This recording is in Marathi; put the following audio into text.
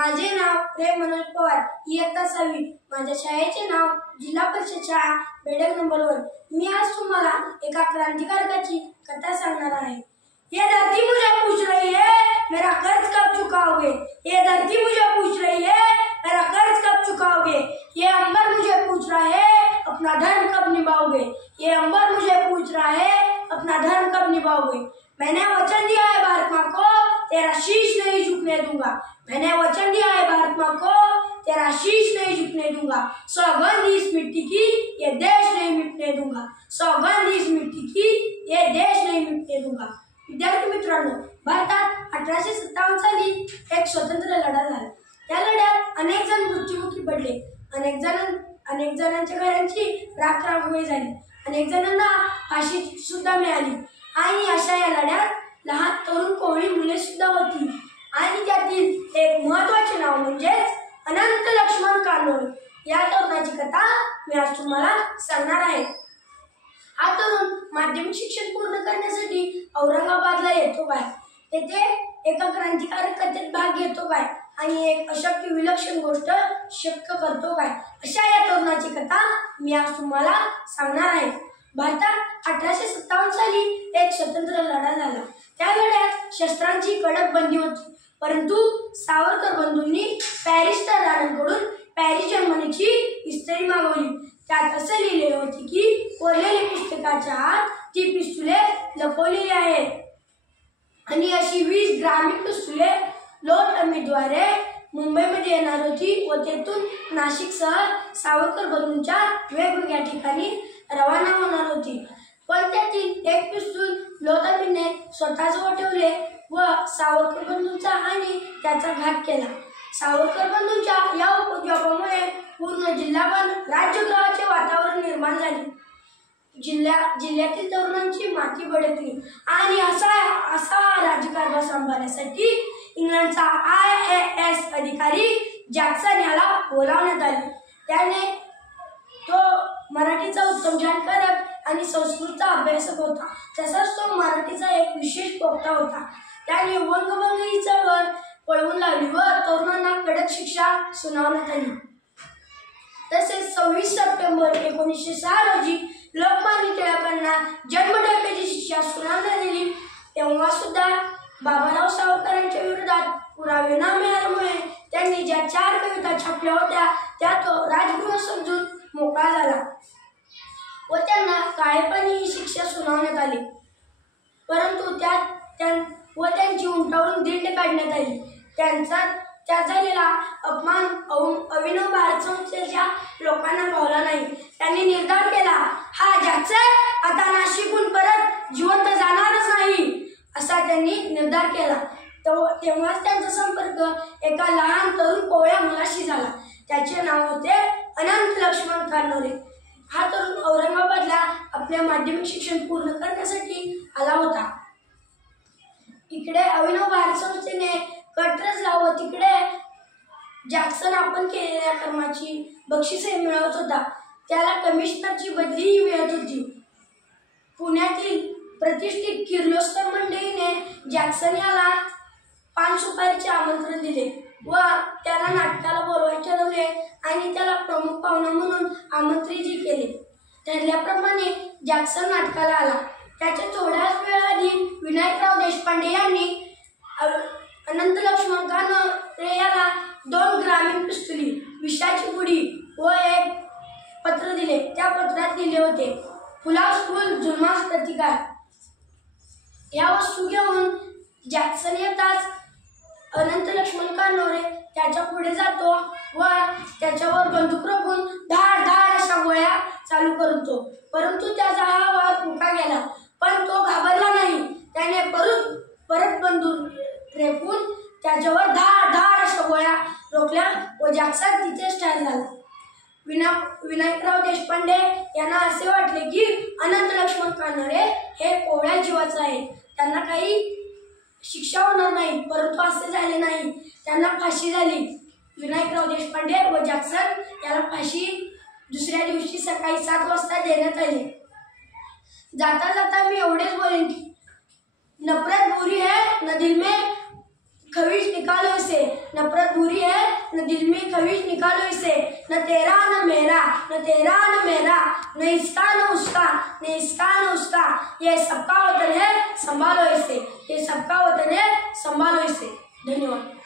माझे नाव प्रेम मनोज पवार, इयत्ता 6वी। माझ्या शाळेचे नाव जिल्हा परिषद शाळा बेडग नंबर 1। मी आज तुम्हाला एका क्रांतिकारकाची कथा सांगणार आहे। ये धरती मुझे पूछ रही है मेरा कर्ज कब चुकाओगे। ये धरती मुझे पूछ रही है मेरा कर्ज कब चुकाओगे। ये अंबर मुझे पूछ रहा है अपना धर्म कब निभाओगे। ये अंबर मुझे पूछ रहा है अपना धर्म कब निभाओगे। मैंने वचन दिया है भारत माँ को तेरा शीश नहीं झुकने दूंगा। मैंने वचन दिया है भारत माँ को तेरा शीश नहीं झुकने दूंगा। सौगंध इस मिट्टी की ये देश नहीं मिटने दूंगा। सौगंध इस मिट्टी की ये देश नहीं मिटने दूंगा। विद्यार्थी मित्रांनो, भारतात 1857 साली एक स्वतंत्र लढा झाला। त्या लढ्यात अनेक जण मृत्युमुखी पडले, अनेक जणांच्या घरांची राखारोळी झाली, अनेक जणांना फाशी सुद्धा मिळाली। आणि अशा या लढ्यात लहान तरुण कोवळी मुले सुद्धा होती। आणि त्यातील एक महत्त्वाचे नाव म्हणजेच अनंत लक्ष्मण कानोळे। या तरुणाची कथा मी आज तुम्हाला सांगणार आहे। हा तरुण माध्यमिक शिक्षण पूर्ण करण्यासाठी औरंगाबादला येतो काय, तेथे एका क्रांतिकारक कथेत भाग घेतो काय आणि एक अशक्य विलक्षण गोष्ट शक्य करतो काय, अशा या तरुणाची कथा मी आज तुम्हाला सांगणार आहे। भारतात 1857 साली एक स्वतंत्र लढा झाला। त्या लढ्यात शस्त्रांची कडक बंदी होती, परंतु सावरकर बंधूंनी पॅरिस सरदारांकडून पॅरिस जर्मनीची इस्त्री मागवली। त्यात असे लिहिले होते की कोरलेल्या पुस्तकाच्या आत ती पिस्तुले लपवलेली आहेत आणि अशी 20 ग्रामीण पिस्तुले लोट अमीद्वारे मुंबईमध्ये येणार होती व तेथून नाशिकसह सावरकर बंधूंच्या वेगवेगळ्या ठिकाणी रवाना होणार होती। पण त्यातील एक पिस्तूल लोटामीने स्वतःजवळ ठेवले व सावरकर बंधूंचा आणि त्याचा घात केला। सावरकर बंधूंच्या या उपद्व्यापामुळे पूर्ण जिल्हाभर राज्यगृहाचे वातावरण निर्माण झाले। जिल्ह्यातील तरुणांची माती भडकली आणि असा राज्यकारभार सांभाळण्यासाठी इंग्लंडचा IAS अधिकारी जॅक्सन याला बोलावण्यात आले। त्याने तो मराठीचा उत्तम जाणकार आणि संस्कृतचा अभ्यासक होता, तसाच तो मराठीचा एक विशेष वक्ता होता। त्याने वंगभंग ही चळवळ पळवून लावली व तरुणांना कडक शिक्षा सुनावण्यात आली। तसेच 26 सप्टेंबर 1906 रोजी लोकमान्य टिळकांना जन्मठेपेची शिक्षा सुनावण्यात आली। तेव्हा सुद्धा बाबाराव सावरकरांच्या विरोधात पुरावे न मिळाल्यामुळे त्यांनी ज्या 4 कविता छापल्या होत्या त्या तो राजगृह समजून मोकळा झाला व त्यांना काळेपाणी ही शिक्षा सुनावण्यात आली, परंतु त्यांची उंटावरून दिंड काढण्यात आली। त्यात झालेला अपमान अभिनव भारत संस्थेच्या लोकांना भावला नाही। त्यांनी निर्धार केला, हा जॅक्सन आता नाशिकहून परत जिवंत जाणारच नाही, असा त्यांनी निर्धार केला। तेव्हाच त्यांचा संपर्क एका लहान तरुण कोवळ्या मुलाशी झाला। त्याचे नाव होते अनंत लक्ष्मण कानोळे। हा तरुण औरंगाबादला आपले माध्यमिक शिक्षण पूर्ण करण्यासाठी आला होता। इकडे अभिनव भारत संस्थेने कट रचला व तिकडे जॅक्सन आपण केलेल्या कर्माची बक्षिसे मिळवत होता। त्याला कमिशनरची बदलीही मिळत होती। पुण्यातील प्रतिष्ठित किर्लोस्कर मंडळीने जॅक्सन याला पान सुपारीचे आमंत्रण दिले व त्याला नाटकाला बोलवायचे ठरवले आणि त्याला प्रमुख पाहुणा म्हणून आमंत्रितही केले। ठरल्याप्रमाणे जॅक्सन नाटकाला आला। त्याच्या थोड्याच वेळाआधी विनायकराव देशपांडे यांनी अनंत लक्ष्मण कानोळे याला 2 ग्रामीण पिस्तुली, विषाची पुडी व एक पत्र दिले। त्या पत्रात लिहिले होते, फुलास फुल जुलमास प्रतिकार। या वस्तू घेऊन जॅक्सन येताच अनंत लक्ष्मण कानोळे त्याच्या पुढे जातो व त्याच्यावर बंदूक रोखून धाड धाड अशा गोळ्या चालू करतो, परंतु त्याचा हा वार फुका गेला। पण तो घाबरला नाही। त्याने परत बंदूक रेखून त्याच्यावर धाड धाड अशा गोळ्या रोखल्या व जॅक्सन तिथेच ठार झाला। विनायकराव देशपांडे यांना असे वाटले की अनंत लक्ष्मण कानोळे हे कोवळ्या जीवाचे आहे, त्यांना काही शिक्षा होणार नाही, परंतु असे झाले नाही। त्यांना फाशी झाली। विनायकराव देशपांडे व जॅक्सन याला फाशी दुसऱ्या दिवशी सकाळी 7 वाजता देण्यात आली। जाता जाता मी एवढेच बोलेन की नफरत बुरी है न दिल में खवीश निकालो इसे, नफरत बुरी है न दिल में खवीज निकालो इसे, न तेरा न मेरा, न तेरा न मेरा, न इसका न उसका, न इसका न उसका, ये सबका वतन है संभालो इसे, ये सबका वतन है संभालो इसे। धन्यवाद।